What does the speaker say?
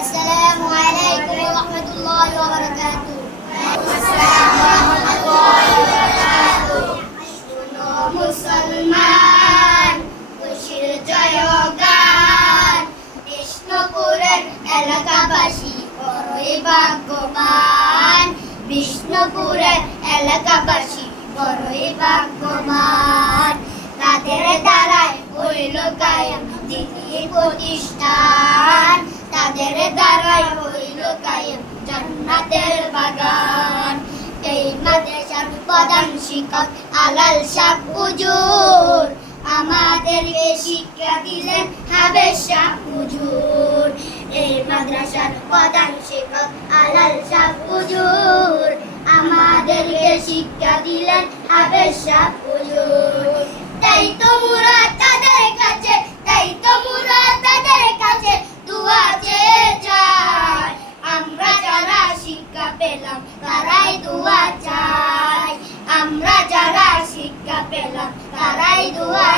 আসসালামু আলাইকুম ওয়া রাহমাতুল্লাহি ওয়া বারাকাতুহু। আসসালামু রাহমাতুল্লাহি ওয়া বারাকাতুহু। শোনো মুসলমান, খুশির জয়গান, বিষ্ণুপুরের এলাকাবাসী বড়ই ভাগ্যবান। বিষ্ণুপুরের এলাকাবাসী বড়ই ভাগ্যবান। তাদের দ্বারাই হইল কায়েম দ্বীনি প্রতিষ্ঠান। তাদের দ্বারাই হইল কায়েম জান্নাতের বাগান। এই মাদ্রাসার প্রধান শিক্ষক আলাল শাহ হুজুর, আমাদেরকে শিক্ষা দিলেন হাবেজ শাহ হুজুর। এই মাদ্রাসার প্রধান শিক্ষক আলাল শাহ হুজুর, আমাদেরকে শিক্ষা দিলেন হাবেজ শাহ হুজুর। তাই তো মুরাদ তাদের কাছে, তাই তো মুরাদ তাদের কাছে দুয়া চেয়ে যাই। আমরা যারা শিক্ষা পেলাম তারাই দুয়া চাই। আমরা যারা শিক্ষা পেলাম তারাই দুয়া